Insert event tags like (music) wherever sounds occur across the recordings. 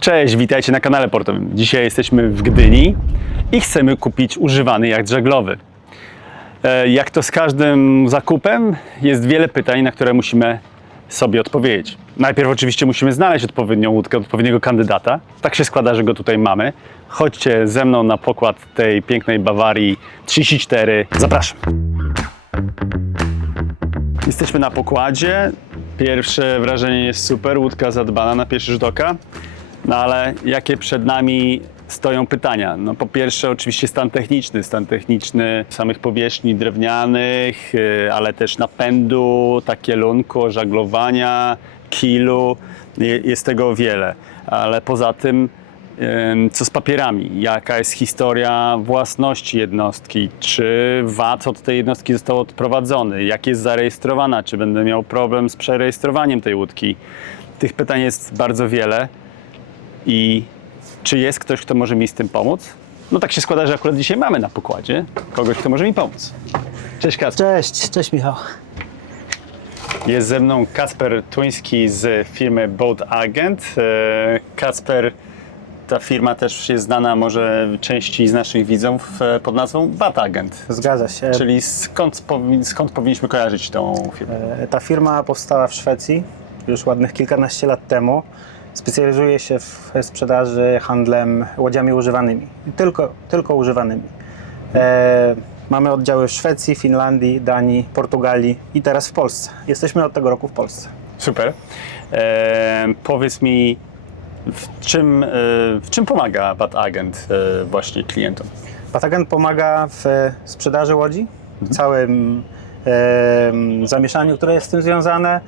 Cześć, witajcie na kanale portowym. Dzisiaj jesteśmy w Gdyni i chcemy kupić używany jacht żaglowy. E, Jak to z każdym zakupem, jest wiele pytań, na które musimy sobie odpowiedzieć. Najpierw oczywiście musimy znaleźć odpowiednią łódkę, odpowiedniego kandydata. Tak się składa, że go tutaj mamy. Chodźcie ze mną na pokład tej pięknej Bawarii 34. Zapraszam. Jesteśmy na pokładzie. Pierwsze wrażenie jest super, łódka zadbana na pierwszy rzut oka. No ale jakie przed nami stoją pytania? No po pierwsze oczywiście stan techniczny, stan techniczny samych powierzchni drewnianych, yy, ale też napędu, takielunku, żaglowania, kilu, Je- jest tego wiele. Ale poza tym Ym, Co z papierami? Jaka jest historia własności jednostki? Czy VAT od tej jednostki został odprowadzony? Jak jest zarejestrowana? Czy będę miał problem z przerejestrowaniem tej łódki? Tych pytań jest bardzo wiele. I czy jest ktoś, kto może mi z tym pomóc? No tak się składa, że akurat dzisiaj mamy na pokładzie kogoś, kto może mi pomóc. Cześć Kacper. Cześć, cześć Michał. Jest ze mną Kacper Tuński z firmy Boat Agent. E, Kacper, ta firma też jest znana może części z naszych widzów e, pod nazwą Bat Agent. Zgadza się. Czyli skąd, skąd powinniśmy kojarzyć tą firmę? E, Ta firma powstała w Szwecji już ładnych kilkanaście lat temu. Specjalizuje się w sprzedaży handlem łodziami używanymi. Tylko, tylko używanymi. E, mamy oddziały w Szwecji, Finlandii, Danii, Portugalii i teraz w Polsce. Jesteśmy od tego roku w Polsce. Super. E, powiedz mi, w czym, e, w czym pomaga Bat Agent e, właśnie klientom? Patagent pomaga w sprzedaży łodzi, w całym em, zamieszaniu, które jest z tym związane,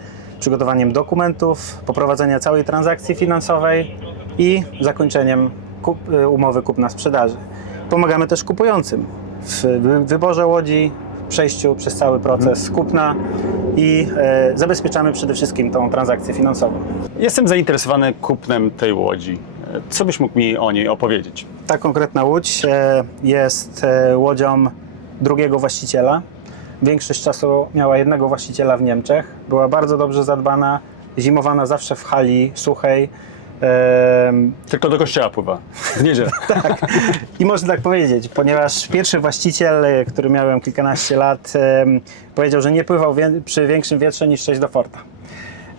przygotowaniem dokumentów, poprowadzenia całej transakcji finansowej i zakończeniem kup, y, umowy kupna-sprzedaży. Pomagamy też kupującym w wy- wyborze łodzi, w przejściu przez cały proces kupna i e, zabezpieczamy przede wszystkim tą transakcję finansową. Jestem zainteresowany kupnem tej łodzi. Co byś mógł mi o niej opowiedzieć? Ta konkretna łódź e, jest e, łodzią drugiego właściciela. Większość czasu miała jednego właściciela w Niemczech. Była bardzo dobrze zadbana, zimowana zawsze w hali suchej. Em, Tylko do kościoła pływa. W niedzielę. (laughs) I można tak powiedzieć, ponieważ pierwszy właściciel, który miałem kilkanaście lat, em, powiedział, że nie pływał wie- przy większym wietrze niż 6 do forta.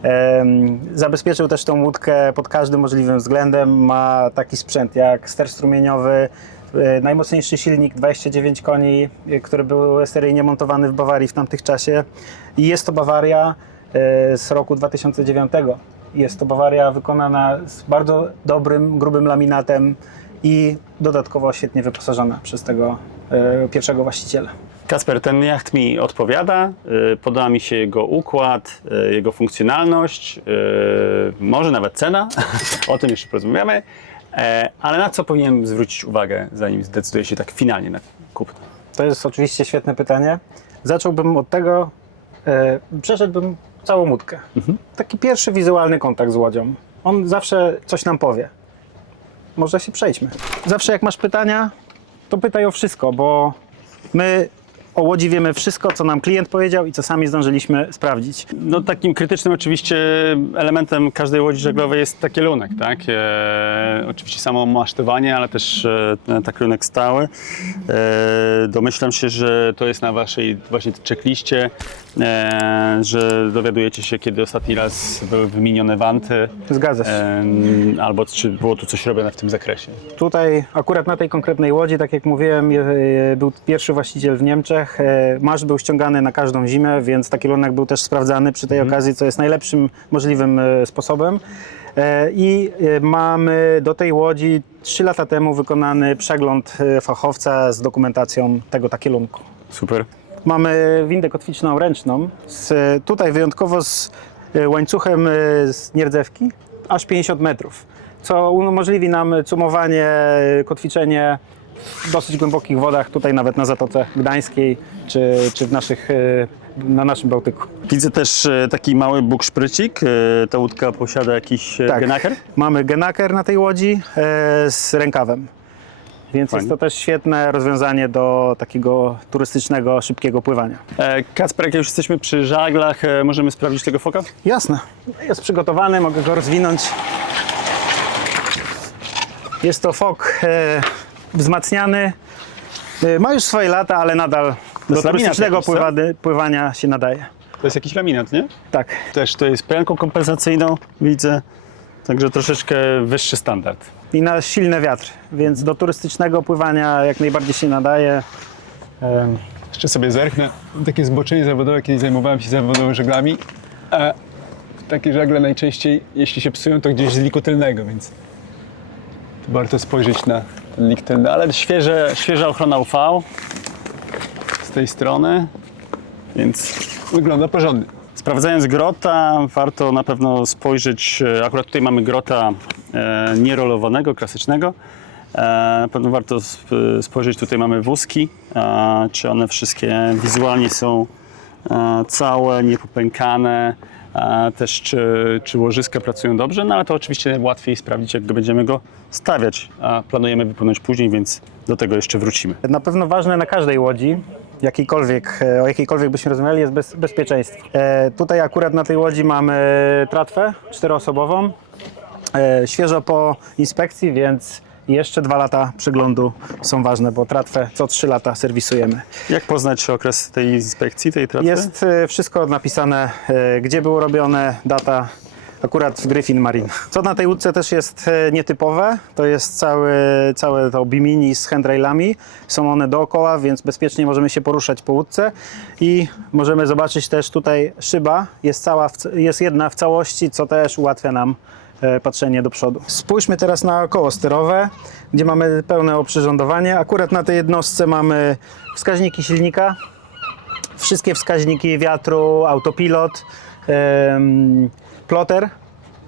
Em, Zabezpieczył też tą łódkę pod każdym możliwym względem. Ma taki sprzęt jak ster strumieniowy, najmocniejszy silnik 29 koni, e, który był seryjnie montowany w Bawarii w tamtych czasie. I jest to Bawaria e, z roku 2009. Jest to Bawaria wykonana z bardzo dobrym, grubym laminatem i dodatkowo świetnie wyposażona przez tego e, pierwszego właściciela. Kasper, ten jacht mi odpowiada, podoba mi się jego układ, jego funkcjonalność, może nawet cena, (laughs) o tym jeszcze porozmawiamy, E, ale na co powinienem zwrócić uwagę, zanim zdecyduję się tak finalnie na kupno? To jest oczywiście świetne pytanie. Zacząłbym od tego, e, przeszedłbym całą łódkę. Taki pierwszy wizualny kontakt z łodzią. On zawsze coś nam powie. Może się przejdźmy. Zawsze jak masz pytania, to pytaj o wszystko, bo my o łodzi wiemy wszystko, co nam klient powiedział i co sami zdążyliśmy sprawdzić. No takim krytycznym oczywiście elementem każdej łodzi żeglowej jest takielunek, tak? E, oczywiście samo masztowanie, ale też e, ten takielunek stały. E, domyślam się, że to jest na waszej właśnie checkliście, e, że dowiadujecie się, kiedy ostatni raz były wymienione wanty, Zgadza się. e, albo czy było tu coś robione w tym zakresie. Tutaj, akurat na tej konkretnej łodzi, tak jak mówiłem, e, był pierwszy właściciel w Niemczech. E, Maszt był ściągany na każdą zimę, więc taki lunek był też sprawdzany przy tej okazji, co jest najlepszym możliwym e, sposobem. E, I mamy do tej łodzi 3 lata temu wykonany przegląd fachowca z dokumentacją tego takielunku. Super. Mamy windę kotwiczną ręczną, z, tutaj wyjątkowo z łańcuchem z nierdzewki, aż 50 metrów, co umożliwi nam cumowanie, kotwiczenie w dosyć głębokich wodach, tutaj nawet na Zatoce Gdańskiej, czy, czy w naszych, e, na naszym Bałtyku. Widzę też e, taki mały bukszprycik. E, ta łódka posiada jakiś tak. genaker? Mamy genaker na tej łodzi z rękawem. Więc Fajnie. jest to też świetne rozwiązanie do takiego turystycznego, szybkiego pływania. E, Kacper, jak już jesteśmy przy żaglach, możemy sprawdzić tego foka? Jasne. Jest przygotowany, mogę go rozwinąć. Jest to fok e, wzmacniany. E, ma już swoje lata, ale nadal do turystycznego pływady, pływania się nadaje. To jest jakiś laminat, nie? Tak. Też to jest pełnką kompensacyjną, widzę. Także troszeczkę wyższy standard. I na silny wiatr, więc do turystycznego pływania jak najbardziej się nadaje. Jeszcze sobie zerknę. Takie zboczenie zawodowe, kiedyś zajmowałem się zawodowo żeglami, a takie żagle najczęściej, jeśli się psują, to gdzieś z liku tylnego, więc warto spojrzeć na tylny. Ale świeże, świeża ochrona UV z tej strony, więc wygląda porządnie. Sprawdzając grota, warto na pewno spojrzeć, e, akurat tutaj mamy grota e, nierolowanego, klasycznego. E, na pewno warto sp- spojrzeć, tutaj mamy wózki, e, czy one wszystkie wizualnie są e, całe, niepopękane, e, też czy, czy łożyska pracują dobrze, no ale to oczywiście łatwiej sprawdzić, jak będziemy go stawiać, a planujemy wypłynąć później, więc do tego jeszcze wrócimy. Na pewno ważne na każdej łodzi, jakiejkolwiek, e, o jakiejkolwiek byśmy rozmawiali, jest bez, bezpieczeństwo. E, tutaj akurat na tej łodzi mamy tratwę czteroosobową, e, świeżo po inspekcji, więc jeszcze dwa lata przeglądu są ważne, bo tratwę co trzy lata serwisujemy. Jak poznać okres tej inspekcji, tej tratwy? Jest e, wszystko napisane, e, gdzie było robione, data, akurat w Griffin Marine. Co na tej łódce też jest e, nietypowe, to jest cały, całe to bimini z handrailami. Są one dookoła, więc bezpiecznie możemy się poruszać po łódce i możemy zobaczyć też tutaj szyba jest, cała, jest jedna w całości, co też ułatwia nam patrzenie do przodu. Spójrzmy teraz na koło sterowe, gdzie mamy pełne oprzyrządowanie. Akurat na tej jednostce mamy wskaźniki silnika, wszystkie wskaźniki wiatru, autopilot, ploter.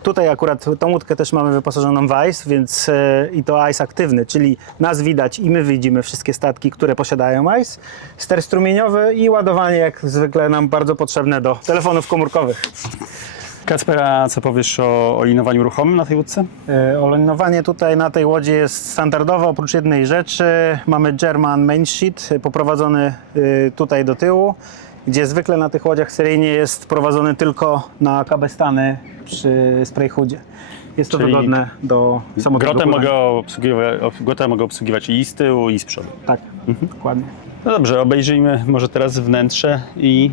Tutaj akurat tą łódkę też mamy wyposażoną w ICE, więc e, i to ICE aktywny, czyli nas widać i my widzimy wszystkie statki, które posiadają ICE. Ster strumieniowy i ładowanie jak zwykle nam bardzo potrzebne do telefonów komórkowych. Kacpera, co powiesz o, o linowaniu ruchomym na tej łódce? E, Olejnowanie tutaj na tej łodzi jest standardowe, oprócz jednej rzeczy. Mamy German main sheet poprowadzony e, tutaj do tyłu, gdzie zwykle na tych łodziach seryjnie jest prowadzony tylko na kabestany przy sprayhoodzie. Jest to Czyli wygodne do samotnego Grotę mogę, obsługiwać, ob- grotę mogę obsługiwać i z tyłu, i z przodu. Tak, dokładnie. No dobrze, obejrzyjmy może teraz wnętrze i,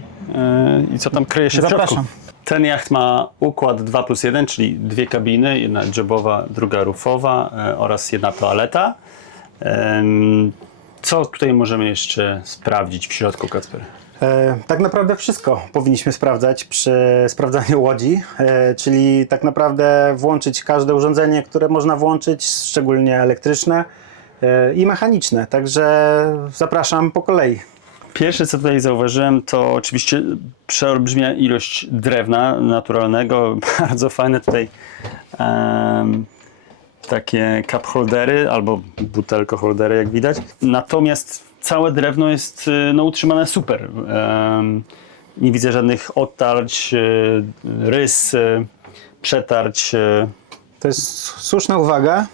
yy, i co tam kryje się w Zapraszam. środku. Ten jacht ma układ 2 plus 1, czyli dwie kabiny, jedna jobowa, druga rufowa e, oraz jedna toaleta. Co tutaj możemy jeszcze sprawdzić w środku, Kacper? E, tak naprawdę wszystko powinniśmy sprawdzać przy sprawdzaniu łodzi, e, czyli tak naprawdę włączyć każde urządzenie, które można włączyć, szczególnie elektryczne i mechaniczne. Także zapraszam po kolei. Pierwsze, co tutaj zauważyłem, to oczywiście przeolbrzymia ilość drewna naturalnego. (laughs) Bardzo fajne tutaj em, takie cup holdery albo butelko holdery, jak widać. Natomiast całe drewno jest y, no, utrzymane super. Em, nie widzę żadnych odtarć, y, rys, y, przetarć. To jest słuszna uwaga.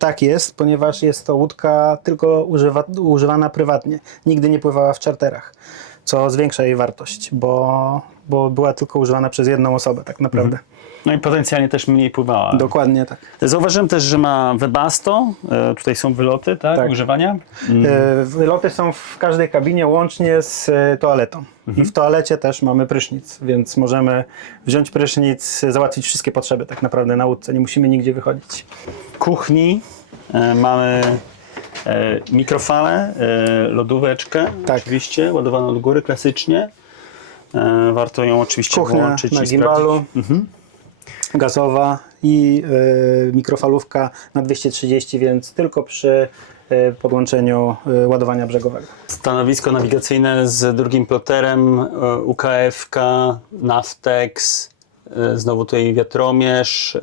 Tak jest, ponieważ jest to łódka tylko używa, używana prywatnie. Nigdy nie pływała w czarterach, co zwiększa jej wartość, bo, bo była tylko używana przez jedną osobę tak naprawdę. No i potencjalnie też mniej pływała. Dokładnie tak. Zauważyłem też, że ma webasto. E, Tutaj są wyloty, tak? Tak. Używania. E, Wyloty są w każdej kabinie łącznie z e, toaletą. I w toalecie też mamy prysznic, więc możemy wziąć prysznic, załatwić wszystkie potrzeby tak naprawdę na łódce. Nie musimy nigdzie wychodzić. kuchni e, mamy e, mikrofalę, e, lodóweczkę, Tak. oczywiście, ładowaną od góry klasycznie. E, warto ją oczywiście Kuchnia włączyć na i gimbalu, sprawdzić. Gazowa i e, mikrofalówka na 230, więc tylko przy e, podłączeniu e, ładowania brzegowego. Stanowisko nawigacyjne z drugim ploterem, e, UKF, Naftex, znowu tutaj wiatromierz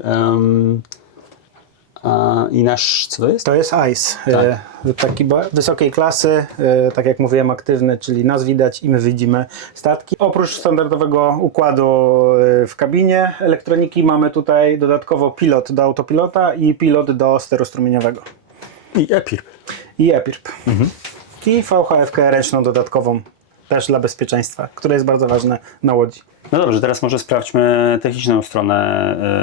i nasz, co to jest? To jest ICE, e, taki ba- wysokiej klasy, e, tak jak mówiłem, aktywny, czyli nas widać i my widzimy statki. Oprócz standardowego układu e, w kabinie elektroniki mamy tutaj dodatkowo pilot do autopilota i pilot do sterostrumieniowego I EPIRB. i EPIRB. I VHF ręczną dodatkową też dla bezpieczeństwa, które jest bardzo ważne na łodzi. No dobrze, teraz może sprawdźmy techniczną stronę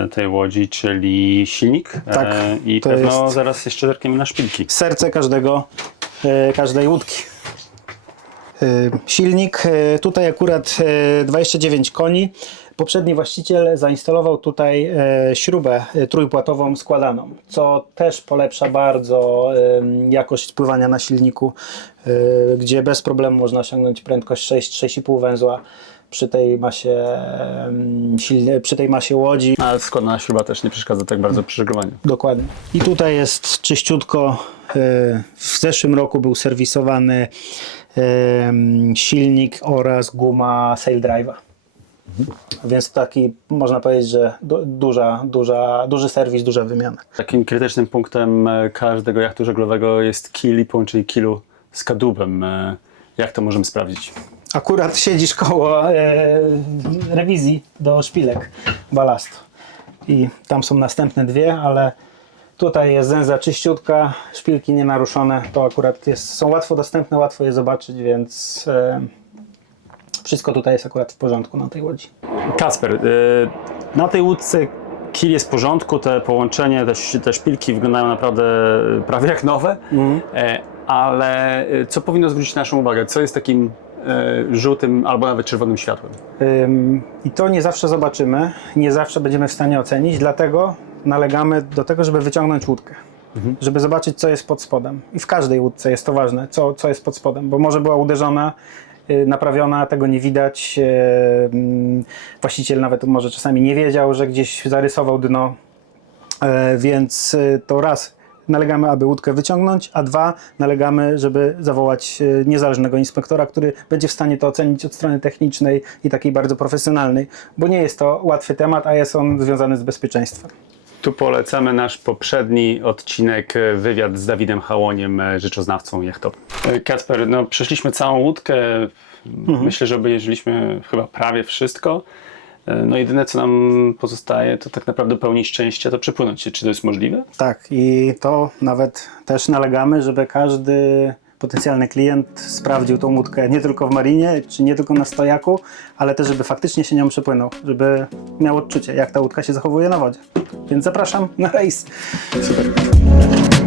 e, tej łodzi, czyli silnik. Tak, E, I to pewno jest- zaraz jeszcze zerkniemy na szpilki. serce każdego, e, każdej łódki. Silnik, tutaj akurat e, 29 koni. Poprzedni właściciel zainstalował tutaj śrubę trójpłatową składaną, co też polepsza bardzo jakość pływania na silniku, gdzie bez problemu można osiągnąć prędkość 6-6,5 węzła przy tej masie, silnie, przy tej masie łodzi. Ale składana śruba też nie przeszkadza tak bardzo przy żeglowaniu. Dokładnie. I tutaj jest czyściutko. e, W zeszłym roku był serwisowany silnik oraz guma Sail Drive'a. Więc taki można powiedzieć, że du- duża, duża, duży serwis, duża wymiana. Takim krytycznym punktem e, każdego jachtu żeglowego jest kill i połączenie killu z kadłubem. E, Jak to możemy sprawdzić? Akurat siedzisz koło e, rewizji do szpilek balastu. I tam są następne dwie, ale tutaj jest zęza czyściutka, szpilki nienaruszone. To akurat jest, są łatwo dostępne, łatwo je zobaczyć, więc e, wszystko tutaj jest akurat w porządku na tej łodzi. Kasper, e, na tej łódce kill jest w porządku, te połączenie, te, te szpilki wyglądają naprawdę e, prawie jak nowe, e, ale co powinno zwrócić naszą uwagę? Co jest takim żółtym albo nawet czerwonym światłem? I to nie zawsze zobaczymy, nie zawsze będziemy w stanie ocenić, dlatego nalegamy do tego, żeby wyciągnąć łódkę. Żeby zobaczyć, co jest pod spodem. I w każdej łódce jest to ważne, co, co jest pod spodem, bo może była uderzona, y, naprawiona, tego nie widać. y, mm, Właściciel nawet może czasami nie wiedział, że gdzieś zarysował dno, E, Więc y, to raz nalegamy, aby łódkę wyciągnąć, a dwa nalegamy, żeby zawołać y, niezależnego inspektora, który będzie w stanie to ocenić od strony technicznej i takiej bardzo profesjonalnej, bo nie jest to łatwy temat, a jest on związany z bezpieczeństwem. Tu polecamy nasz poprzedni odcinek, e, wywiad z Dawidem Hałoniem, e, rzeczoznawcą jachtowym. E, Kacper, no przeszliśmy całą łódkę. Myślę, że obejrzeliśmy chyba prawie wszystko. E, No jedyne, co nam pozostaje, to tak naprawdę pełni szczęścia, to przepłynąć się. Czy to jest możliwe? Tak, i to nawet też nalegamy, żeby każdy potencjalny klient sprawdził tą łódkę nie tylko w marinie, czy nie tylko na stojaku, ale też, żeby faktycznie się nią przepłynął, żeby miał odczucie, jak ta łódka się zachowuje na wodzie. Więc zapraszam na rejs. Super.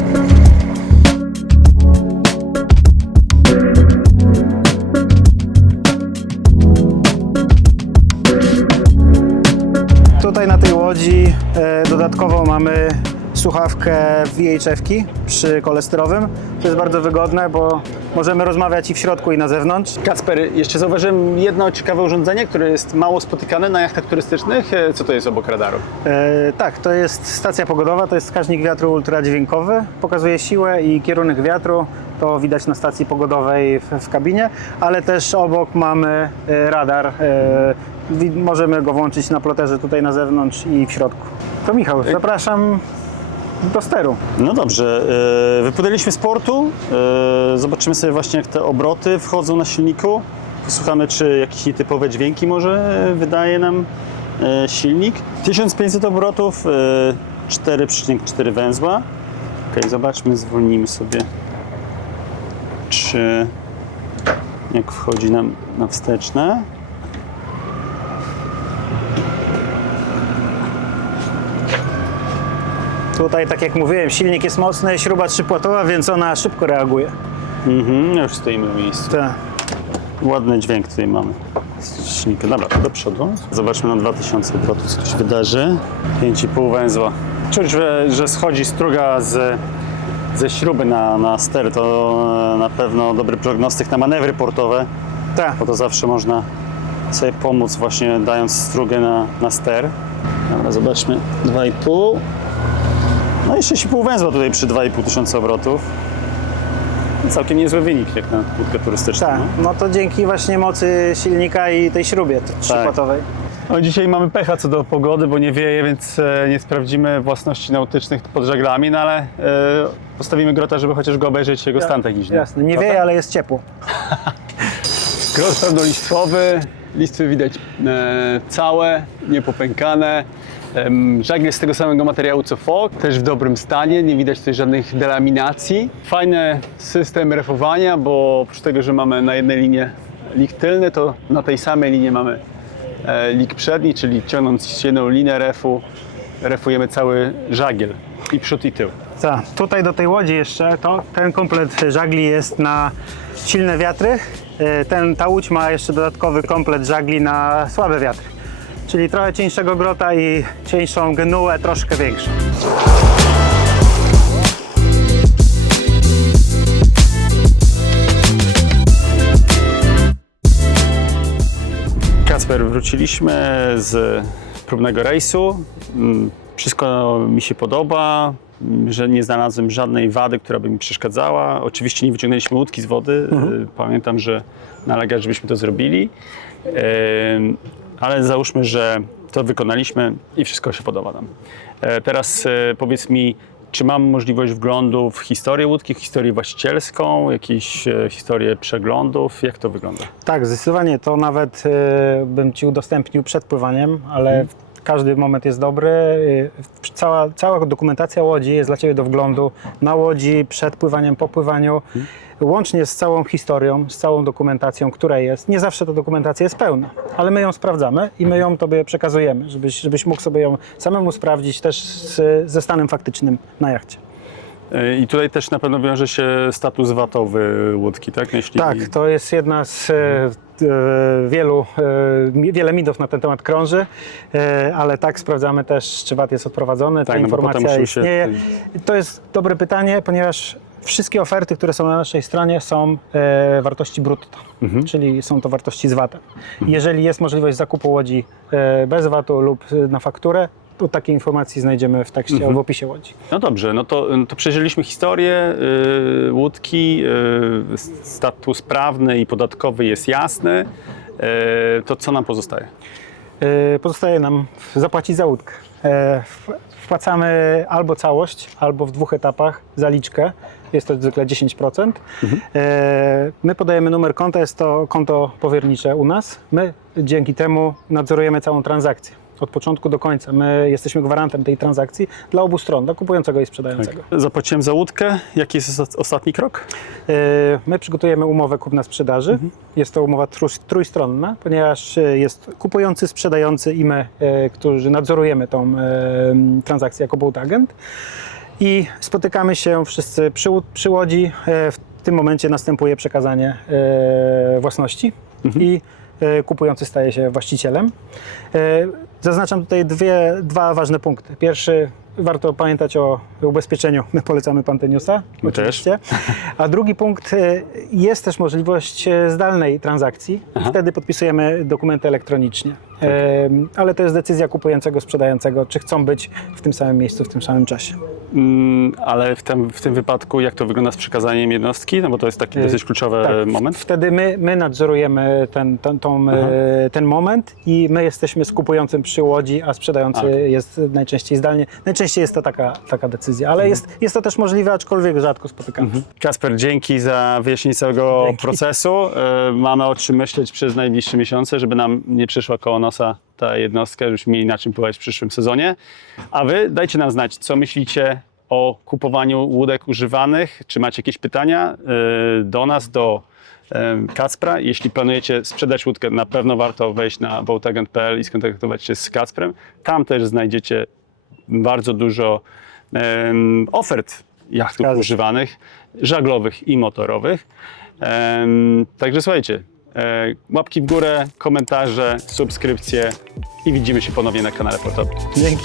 Dodatkowo mamy słuchawkę VHF-ki przy kole sterowym. To jest bardzo wygodne, bo możemy rozmawiać i w środku, i na zewnątrz. Kacper, jeszcze zauważyłem jedno ciekawe urządzenie, które jest mało spotykane na jachtach turystycznych. E, Co to jest obok radaru? E, tak, to jest stacja pogodowa, to jest wskaźnik wiatru ultradźwiękowy. Pokazuje siłę i kierunek wiatru. To widać na stacji pogodowej w, w kabinie, ale też obok mamy e, radar. E, możemy go włączyć na ploterze tutaj na zewnątrz i w środku. To Michał, zapraszam do steru. No dobrze, e, wypłynęliśmy z portu. E, Zobaczymy sobie właśnie, jak te obroty wchodzą na silniku. Posłuchamy, czy jakieś nietypowe dźwięki może e, wydaje nam silnik. 1500 obrotów, e, 4,4 węzła. Ok, zobaczmy, zwolnimy sobie, czy jak wchodzi nam na wsteczne. Tutaj, tak jak mówiłem, silnik jest mocny, śruba trzypłatowa, więc ona szybko reaguje. Mhm, już stoimy w miejscu. Tak. Ładny dźwięk tutaj mamy. silnika. Dobra, do przodu. Zobaczmy na 2000 obrotów, co tu się wydarzy. 5,5 węzła. Czuć, że, że schodzi struga z, ze śruby na, na ster. To e, na pewno dobry prognostyk na manewry portowe, Tak. bo to zawsze można sobie pomóc właśnie dając strugę na, na ster. Dobra, zobaczmy. 2,5. No i 6,5 węzła tutaj przy 2,5 tysiąca obrotów. Całkiem niezły wynik jak na łódkę turystyczną. Tak, no. no to dzięki właśnie mocy silnika i tej śrubie trzypłatowej. No, dzisiaj mamy pecha co do pogody, bo nie wieje, więc e, nie sprawdzimy własności nautycznych pod żaglami, no ale e, postawimy grota, żeby chociaż go obejrzeć, jego stan techniczny. Jasne, nie wieje, ale jest ciepło. (laughs) Grot pełnolistwowy, listwy widać e, całe, niepopękane. Jest z tego samego materiału co fok, też w dobrym stanie, nie widać tutaj żadnych delaminacji. Fajny system refowania, bo oprócz tego, że mamy na jednej linie lich tylny, to na tej samej linie mamy e, lik przedni, czyli ciągnąc jedną linię refu, refujemy cały żagiel i przód i tył. Tak, tutaj do tej łodzi jeszcze, to ten komplet żagli jest na silne wiatry. E, Ten, ta łódź ma jeszcze dodatkowy komplet żagli na słabe wiatry. Czyli trochę cieńszego grota i cieńszą genuę, troszkę większą. Kasper, wróciliśmy z próbnego rejsu. Mm, Wszystko mi się podoba, mm, że nie znalazłem żadnej wady, która by mi przeszkadzała. Oczywiście nie wyciągnęliśmy łódki z wody. Y, Pamiętam, że nalegasz, żebyśmy to zrobili. Ale załóżmy, że to wykonaliśmy i wszystko się podoba nam. E, Teraz e, powiedz mi, czy mam możliwość wglądu w historię łódki, w historię właścicielską, jakieś e, historię przeglądów? Jak to wygląda? Tak, zdecydowanie to nawet bym Ci udostępnił przed pływaniem, ale każdy moment jest dobry. E, Cała, cała dokumentacja łodzi jest dla Ciebie do wglądu na łodzi, przed pływaniem, po pływaniu, łącznie z całą historią, z całą dokumentacją, która jest. Nie zawsze ta dokumentacja jest pełna, ale my ją sprawdzamy i my ją Tobie przekazujemy, żebyś, żebyś mógł sobie ją samemu sprawdzić też z, ze stanem faktycznym na jachcie. I tutaj też na pewno wiąże się status watowy łódki, tak? Jeśli... Tak, to jest jedna z e, e, wielu, e, wiele mitów na ten temat krąży, ale tak sprawdzamy też, czy VAT jest odprowadzony, ta Tak, no bo potem informacja musimy się- istnieje. To jest dobre pytanie, ponieważ wszystkie oferty, które są na naszej stronie są e, wartości brutto, Mhm. czyli są to wartości z VAT-em. Jeżeli jest możliwość zakupu łodzi e, bez VAT-u lub na fakturę, to takie informacje znajdziemy w tekście, Mhm. w opisie łodzi. No dobrze, no to, to przeżyliśmy historię y, łódki, y, status prawny i podatkowy jest jasny. Y, to co nam pozostaje? E, Pozostaje nam zapłacić za łódkę. W- Wpłacamy albo całość, albo w dwóch etapach zaliczkę. Jest to zwykle 10%. E, My podajemy numer konta, jest to konto powiernicze u nas. My dzięki temu nadzorujemy całą transakcję. Od początku do końca. My jesteśmy gwarantem tej transakcji dla obu stron, dla kupującego i sprzedającego. Zapłaciłem za łódkę. Jaki jest osta- ostatni krok? E, My przygotujemy umowę kupna-sprzedaży. Jest to umowa trójstronna, ponieważ e, jest kupujący, sprzedający i my, e, którzy nadzorujemy tą transakcję jako boat agent. I spotykamy się wszyscy przy, przy łodzi. W tym momencie następuje przekazanie własności i e, kupujący staje się właścicielem. Zaznaczam tutaj dwie, dwa ważne punkty. Pierwszy, warto pamiętać o ubezpieczeniu. My polecamy Panteniusa, My też. oczywiście. A drugi punkt, e, jest też możliwość e, zdalnej transakcji. Wtedy podpisujemy dokumenty elektronicznie. E, Ale to jest decyzja kupującego, sprzedającego, czy chcą być w tym samym miejscu, w tym samym czasie. Mm, ale w tym, w tym wypadku jak to wygląda z przekazaniem jednostki? No bo to jest taki Y, dosyć kluczowy tak, moment. Wtedy my, my nadzorujemy ten, ten, tą, e, ten moment i my jesteśmy z kupującym przy łodzi, a sprzedający Tak. jest najczęściej zdalnie. Najczęściej jest to taka, taka decyzja, ale jest, jest to też możliwe, aczkolwiek rzadko spotykamy. Kasper, dzięki za wyjaśnienie całego Dzięki. procesu. E, Mamy o czym myśleć przez najbliższe miesiące, żeby nam nie przyszła koło nosa ta jednostka, żebyśmy mieli na czym pływać w przyszłym sezonie. A wy dajcie nam znać, co myślicie o kupowaniu łódek używanych. Czy macie jakieś pytania e, do nas, do e, Kacpra? Jeśli planujecie sprzedać łódkę, na pewno warto wejść na boatagent.pl i skontaktować się z Kacprem. Tam też znajdziecie bardzo dużo em, ofert jachtów używanych, żaglowych i motorowych. Także słuchajcie, e, łapki w górę, komentarze, subskrypcje i widzimy się ponownie na kanale Portowy. Dzięki.